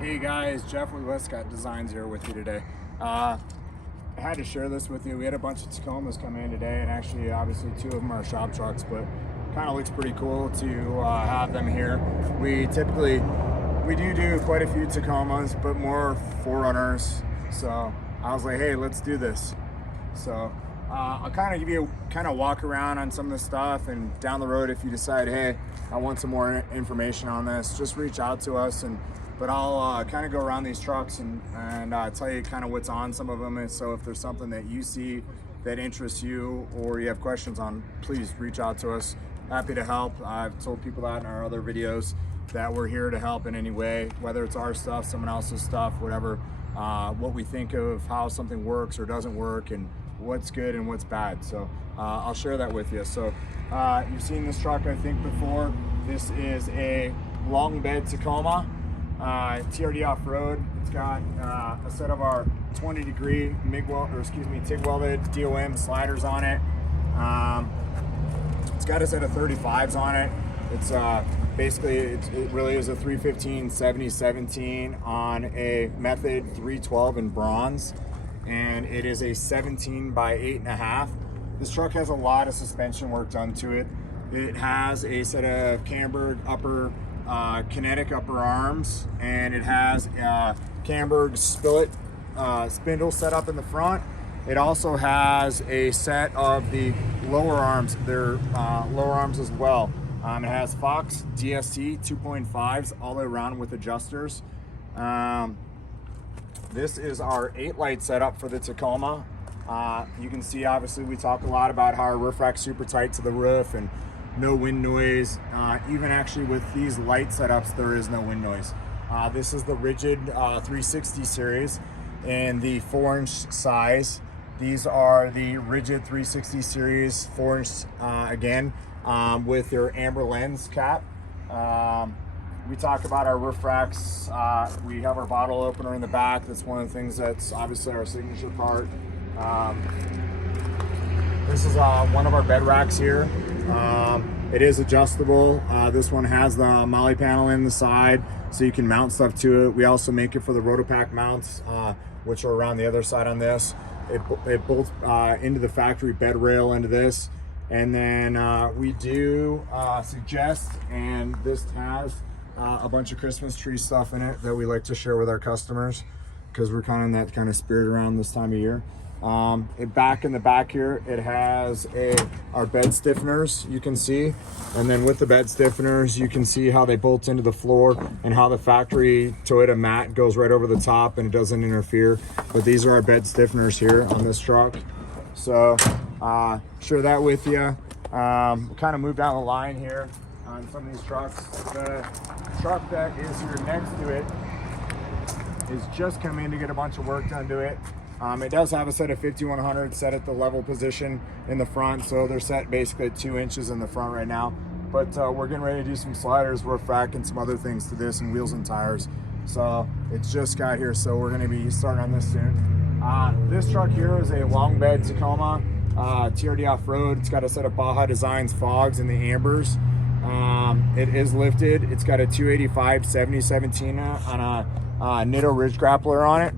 Hey guys, Jeff with Westcott Designs here with you today. I had to share this with you. We had a bunch of Tacomas come in today, and actually obviously two of them are shop trucks, but kind of looks pretty cool to have them here. We do quite a few Tacomas, but more 4Runners. So I was like, hey, let's do this. So I'll kind of give you a walk around on some of the stuff, and down the road, if you decide, hey, I want some more information on this, just reach out to us. But I'll kind of go around these trucks and tell you kind of what's on some of them. And so if there's something that you see that interests you or you have questions on, please reach out to us. Happy to help. I've told people that in our other videos that we're here to help in any way, whether it's our stuff, someone else's stuff, whatever, what we think of how something works or doesn't work and what's good and what's bad. So I'll share that with you. So you've seen this truck, I think, before. This is a long bed Tacoma. TRD off-road. It's got a set of our 20-degree TIG welded DOM sliders on it. It's got a set of 35s on it. It's it really is a 315/70/17 on a Method 312 in bronze, and it is a 17 by 8.5. This truck has a lot of suspension work done to it. It has a set of cambered upper kinetic upper arms, and it has cambered spindle set up in the front. It also has a set of the lower arms, their lower arms as well. It has Fox DST 2.5s all the way around with adjusters. This is our 8-light setup for the Tacoma. You can see, obviously, we talk a lot about how our roof rack's super tight to the roof and no wind noise. Even actually with these light setups, there is no wind noise. This is the rigid 360 series in the 4-inch size. These are the rigid 360 series 4-inch again, with their amber lens cap. We talk about our roof racks. We have our bottle opener in the back. That's one of the things that's obviously our signature part. This is one of our bed racks here. It is adjustable. This one has the molly panel in the side, so you can mount stuff to it. We also make it for the Rotopack mounts, which are around the other side on this. It bolts into the factory bed rail into this. And then we do suggest, and this has a bunch of Christmas tree stuff in it that we like to share with our customers, because we're kind of in that kind of spirit around this time of year. Back in the back here, it has our bed stiffeners, you can see, and then with the bed stiffeners, you can see how they bolt into the floor and how the factory Toyota mat goes right over the top and it doesn't interfere. But these are our bed stiffeners here on this truck. So share that with you. Kind of move down the line here on some of these trucks. The truck that is here next to it is just coming in to get a bunch of work done to it. It does have a set of 5100s set at the level position in the front, so they're set basically at 2 inches in the front right now. But we're getting ready to do some sliders, roof rack, and some other things to this, and wheels and tires. So it's just got here, so we're going to be starting on this soon. This truck here is a long bed Tacoma, TRD off-road. It's got a set of Baja Designs fogs in the ambers. It is lifted. It's got a 285/70/17 on a Nitto Ridge grappler on it.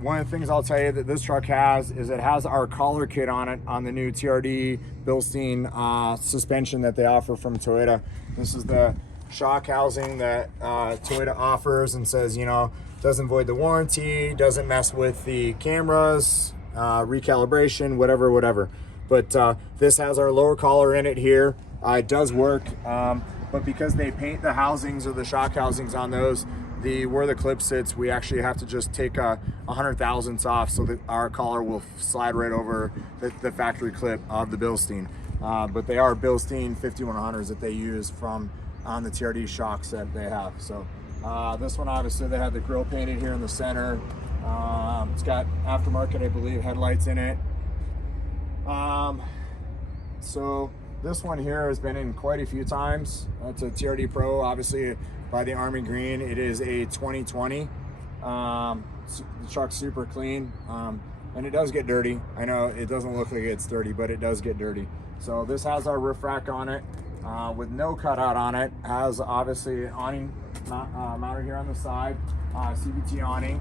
One of the things I'll tell you that this truck has is it has our collar kit on it on the new TRD Bilstein suspension that they offer from Toyota. This is the shock housing that Toyota offers and says, you know, doesn't void the warranty, doesn't mess with the cameras, recalibration, whatever. But this has our lower collar in it here. It does work, but because they paint the housings or the shock housings on those, where the clip sits, we actually have to just take 100 thousandths off so that our collar will slide right over the factory clip of the Bilstein. But they are Bilstein 5100s that they use on the TRD shocks that they have. So this one, obviously, they have the grill painted here in the center. It's got aftermarket, I believe, headlights in it. So this one here has been in quite a few times. It's a TRD Pro, obviously, by the Army Green. It is a 2020. The truck's super clean, and it does get dirty. I know it doesn't look like it's dirty, but it does get dirty. So this has our roof rack on it with no cutout on it. Has obviously awning mounted here on the side, CVT awning.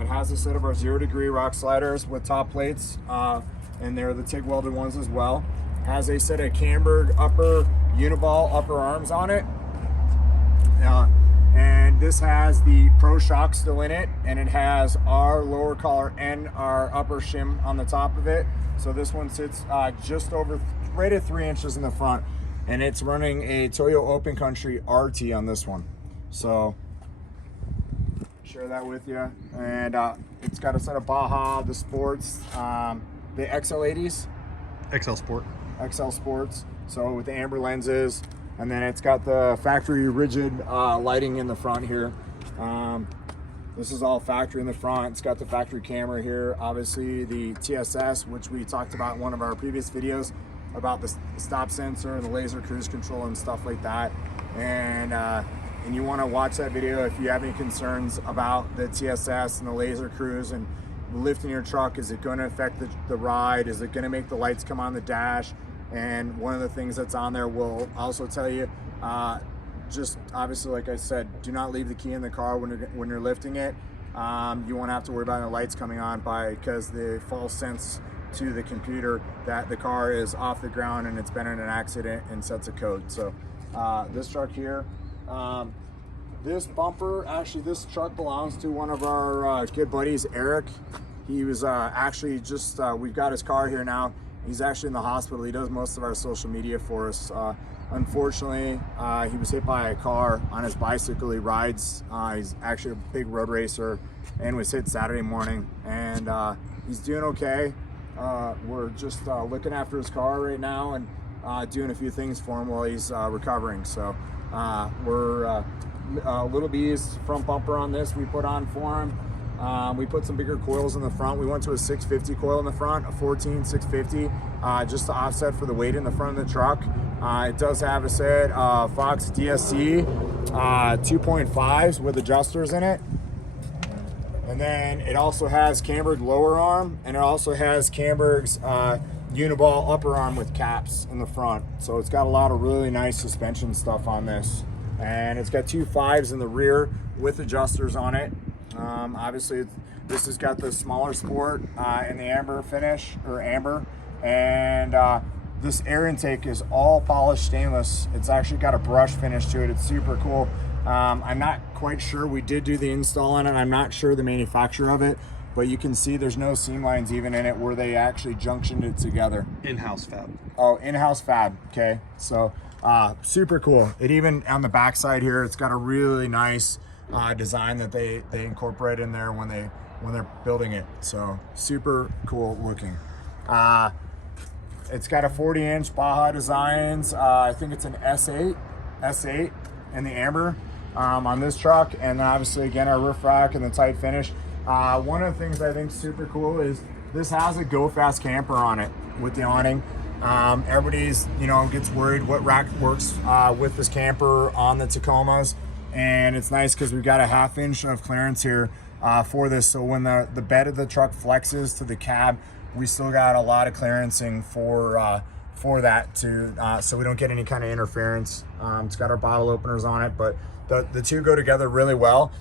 It has a set of our 0-degree rock sliders with top plates, and they're the TIG welded ones as well. Has a set of cambered upper uniball upper arms on it. And this has the Pro shock still in it, and it has our lower collar and our upper shim on the top of it. So this one sits just over, right at 3 inches in the front, and it's running a Toyo Open Country RT on this one. So share that with you. And it's got a set of Baja, the sports, the XL80s. XL Sport. XL Sports, so with the amber lenses, and then it's got the factory rigid lighting in the front here. This is all factory in the front. It's got the factory camera here, obviously the TSS, which we talked about in one of our previous videos about the stop sensor and the laser cruise control and stuff like that. And you want to watch that video if you have any concerns about the TSS and the laser cruise and lifting your truck. Is it going to affect the ride? Is it going to make the lights come on the dash? And one of the things that's on there will also tell you, just obviously, like I said, do not leave the key in the car when you're lifting it. You won't have to worry about the lights coming on because the false sense to the computer that the car is off the ground and it's been in an accident and sets a code. So this truck here, this bumper, actually this truck belongs to one of our good buddies, Eric. He was actually just, we've got his car here now. He's actually in the hospital. He does most of our social media for us. Unfortunately, he was hit by a car on his bicycle. He rides. He's actually a big road racer and was hit Saturday morning. And he's doing okay. We're just looking after his car right now and doing a few things for him while he's recovering. So we're Little B's front bumper on this we put on for him. We put some bigger coils in the front. We went to a 650 coil in the front, a 14 650, just to offset for the weight in the front of the truck. It does have a set of Fox DSC 2.5s with adjusters in it. And then it also has cambered lower arm, and it also has Camberg's uniball upper arm with caps in the front. So it's got a lot of really nice suspension stuff on this. And it's got 2 5s in the rear with adjusters on it. Obviously this has got the smaller sport in the amber finish, or amber, and this air intake is all polished stainless. It's actually got a brush finish to it. It's super cool. I'm not quite sure. We did do the install on it. I'm not sure the manufacturer of it, but you can see there's no seam lines even in it where they actually junctioned it together. In-house fab. Oh, in-house fab. Okay, so super cool. It even on the back side here, it's got a really nice design that they incorporate in there when they're building it. So super cool looking. It's got a 40-inch Baja Designs. I think it's an S8 in the amber on this truck, and then obviously again our roof rack and the tight finish. One of the things I think is super cool is this has a Go Fast camper on it with the awning. Everybody's gets worried what rack works with this camper on the Tacomas. And it's nice because we've got a 1/2 inch of clearance here for this. So when the bed of the truck flexes to the cab, we still got a lot of clearancing for that to so we don't get any kind of interference. It's got our bottle openers on it, but the two go together really well.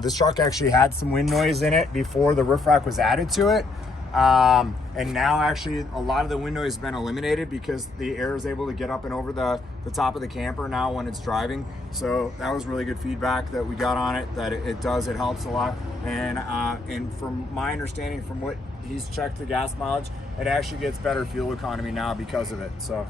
This truck actually had some wind noise in it before the roof rack was added to it. And now actually a lot of the wind noise has been eliminated because the air is able to get up and over the top of the camper now when it's driving. So that was really good feedback that we got on it, that it helps a lot. And from my understanding, from what he's checked the gas mileage, it actually gets better fuel economy now because of it. So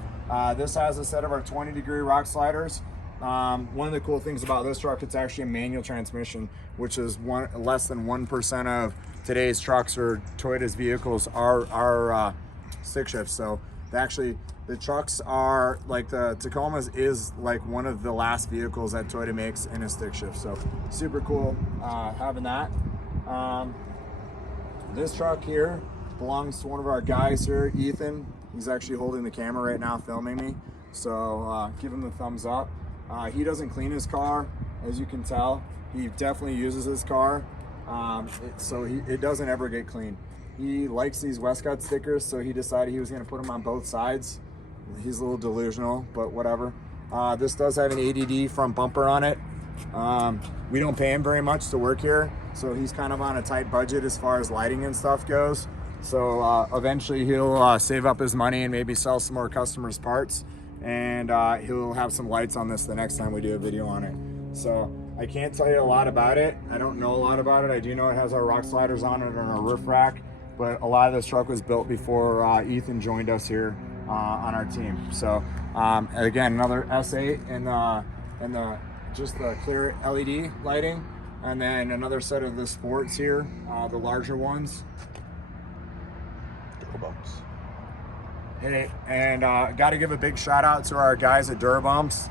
this has a set of our 20-degree rock sliders. One of the cool things about this truck, it's actually a manual transmission, which is less than 1% of today's trucks or Toyota's vehicles are stick shift. So actually the trucks are like the Tacomas is like one of the last vehicles that Toyota makes in a stick shift. So super cool having that. This truck here belongs to one of our guys here, Ethan. He's actually holding the camera right now filming me. So give him the thumbs up. He doesn't clean his car, as you can tell. He definitely uses his car, so it doesn't ever get clean. He likes these Westcott stickers, so he decided he was going to put them on both sides. He's a little delusional, but whatever. This does have an ADD front bumper on it. We don't pay him very much to work here, so he's kind of on a tight budget as far as lighting and stuff goes. So eventually he'll save up his money and maybe sell some more customers' parts, and he'll have some lights on this the next time we do a video on it. So I can't tell you a lot about it. I don't know a lot about it. I do know it has our rock sliders on it and our roof rack, but a lot of this truck was built before Ethan joined us here on our team. So again, another S8 and the just the clear LED lighting, and then another set of the sports here, the larger ones. Durabumps. Hey, and got to give a big shout out to our guys at Durabumps.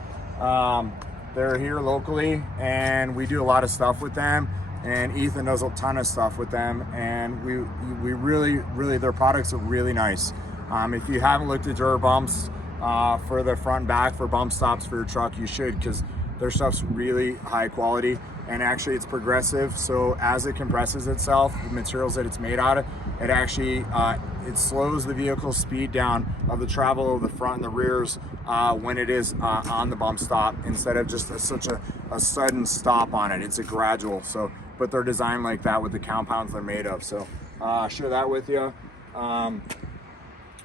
They're here locally, and we do a lot of stuff with them. And Ethan does a ton of stuff with them, and we really their products are really nice. If you haven't looked at Durabumps for the front and back for bump stops for your truck, you should, because their stuff's really high quality, and actually it's progressive. So as it compresses itself, the materials that it's made out of, it actually it slows the vehicle's speed down of the travel of the front and the rears when it is on the bump stop, instead of just such a sudden stop on it. It's a gradual. So, but they're designed like that with the compounds they're made of. So share that with you.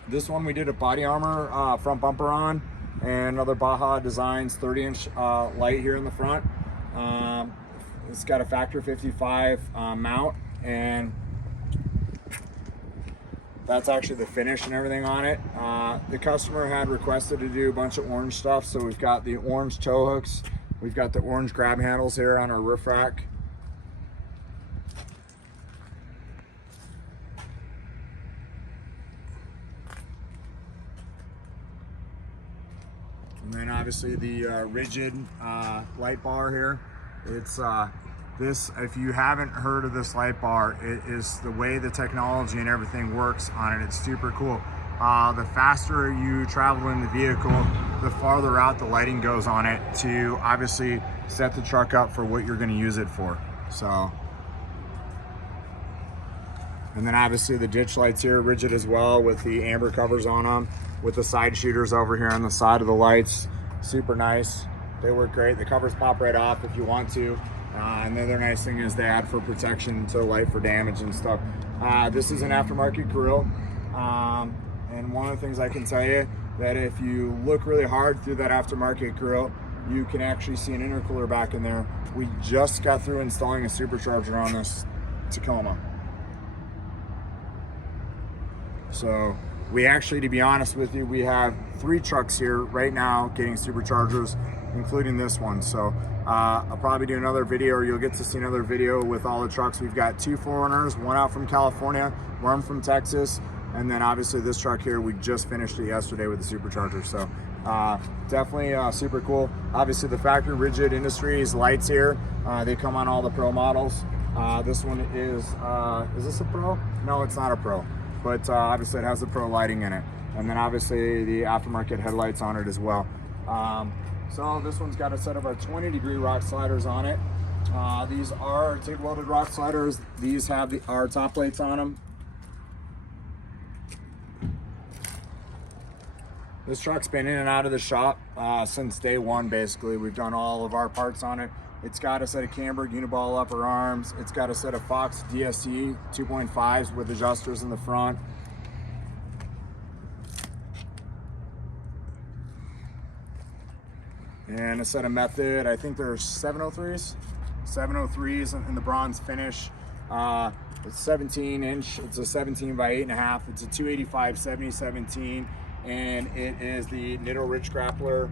This one we did a body armor front bumper on, and another Baja Designs 30-inch light here in the front. It's got a factor 55 mount, and that's actually the finish and everything on it. The customer had requested to do a bunch of orange stuff, so we've got the orange tow hooks, we've got the orange grab handles here on our roof rack. And then obviously the rigid light bar here. It's this, if you haven't heard of this light bar, it is the way the technology and everything works on it. It's super cool. The faster you travel in the vehicle, the farther out the lighting goes on it to obviously set the truck up for what you're going to use it for. So, and then obviously the ditch lights here, rigid as well, with the amber covers on them, with the side shooters over here on the side of the lights. Super nice. They work great. The covers pop right off if you want to. And the other nice thing is they add for protection to the light for damage and stuff. This is an aftermarket grill. And one of the things I can tell you, that if you look really hard through that aftermarket grill, you can actually see an intercooler back in there. We just got through installing a supercharger on this Tacoma. So we actually, to be honest with you, we have 3 trucks here right now getting superchargers, including this one. So I'll probably do another video, or you'll get to see another video with all the trucks. We've got 2 4Runners, one out from California, one from Texas, and then obviously this truck here, we just finished it yesterday with the supercharger. So definitely super cool. Obviously the factory rigid industries lights here, they come on all the Pro models. This one is this a Pro? No, it's not a Pro, but obviously it has the Pro lighting in it. And then obviously the aftermarket headlights on it as well. So this one's got a set of our 20-degree rock sliders on it. These are TIG welded rock sliders. These have our top plates on them. This truck's been in and out of the shop since day one, basically. We've done all of our parts on it. It's got a set of cambered uniball upper arms. It's got a set of Fox DSC 2.5s with adjusters in the front. And a set of Method, I think they're 703s. 703s in the bronze finish. It's 17-inch, it's a 17 by 8.5. It's a 285 7017, and it is the Nitto Rich Grappler.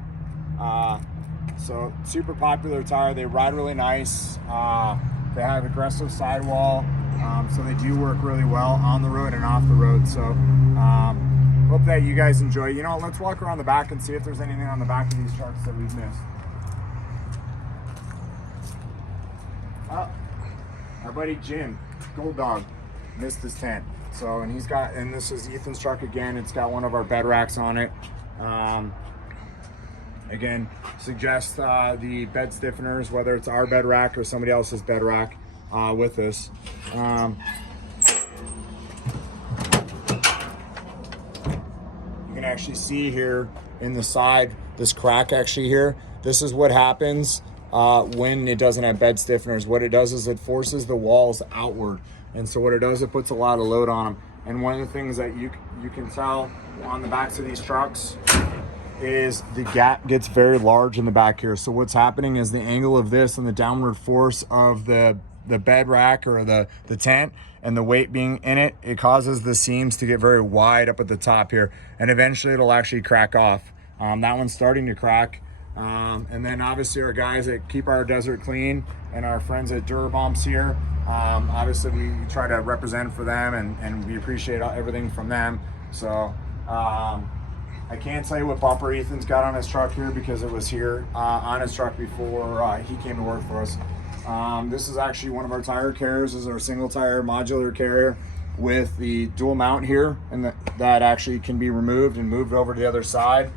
So super popular tire. They ride really nice. They have aggressive sidewall, so they do work really well on the road and off the road. So hope that you guys enjoy. You know, let's walk around the back and see if there's anything on the back of these trucks that we've missed. Our buddy Jim, Gold Dog, missed his tent. So, and he's got, and this is Ethan's truck again. It's got one of our bed racks on it. Again, suggest the bed stiffeners, whether it's our bed rack or somebody else's bed rack with this. You can actually see here in the side, this crack actually here. This is what happens when it doesn't have bed stiffeners. What it does is it forces the walls outward. And so what it does, it puts a lot of load on them. And one of the things that you can tell on the backs of these trucks is the gap gets very large in the back here. So what's happening is the angle of this and the downward force of the bed rack or the tent and the weight being in it, it causes the seams to get very wide up at the top here, and eventually it'll actually crack off. That one's starting to crack. And then obviously our guys that keep our desert clean and our friends at Durabumps here, obviously we try to represent for them, and we appreciate everything from them. So I can't tell you what bumper Ethan's got on his truck here because it was here on his truck before he came to work for us. This is actually one of our tire carriers. This is our single tire modular carrier with the dual mount here, and that actually can be removed and moved over to the other side.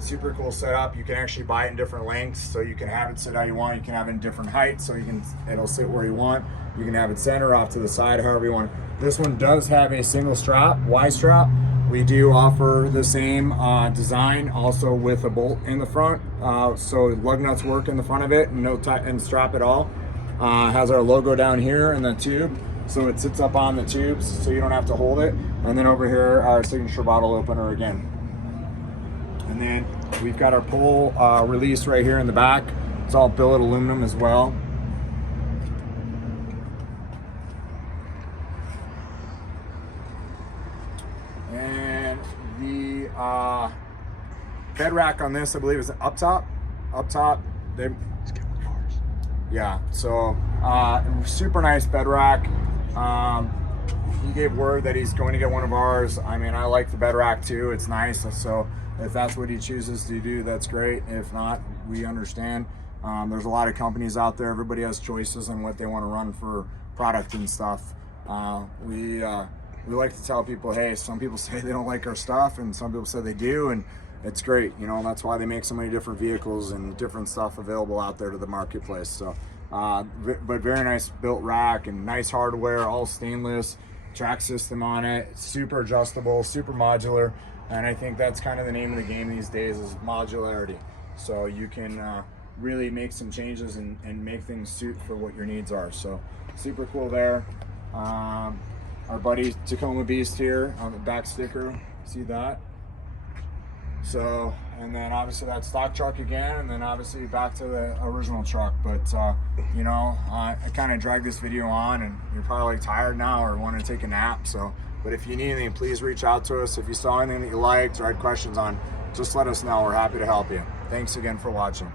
Super cool setup. You can actually buy it in different lengths, so you can have it sit how you want. You can have it in different heights, so it'll sit where you want. You can have it center, off to the side, however you want. This one does have a single strap, Y strap. We do offer the same design, also with a bolt in the front, so lug nuts work in the front of it, and no and strap at all. Has our logo down here in the tube, so it sits up on the tubes, so you don't have to hold it. And then over here, our signature bottle opener again. And then we've got our pole release right here in the back. It's all billet aluminum as well. And the bed rack on this, I believe, is up top. Up top. Yeah, so super nice bed rack. He gave word that he's going to get one of ours. I mean, I like the bed rack too. It's nice. So if that's what he chooses to do, that's great. If not, we understand. There's a lot of companies out there. Everybody has choices on what they want to run for product and stuff. We like to tell people, hey, some people say they don't like our stuff, and some people say they do, and it's great. You know, that's why they make so many different vehicles and different stuff available out there to the marketplace. So, but very nice built rack and nice hardware, all stainless, track system on it, super adjustable, super modular. And I think that's kind of the name of the game these days, is modularity. So you can really make some changes and make things suit for what your needs are. So super cool there. Our buddy Tacoma Beast here on the back sticker, see that? So, and then obviously that stock truck again, and then obviously back to the original truck. But you know, I kind of dragged this video on, and you're probably tired now or want to take a nap. So, but if you need anything, please reach out to us. If you saw anything that you liked or had questions on, just let us know. We're happy to help you. Thanks again for watching.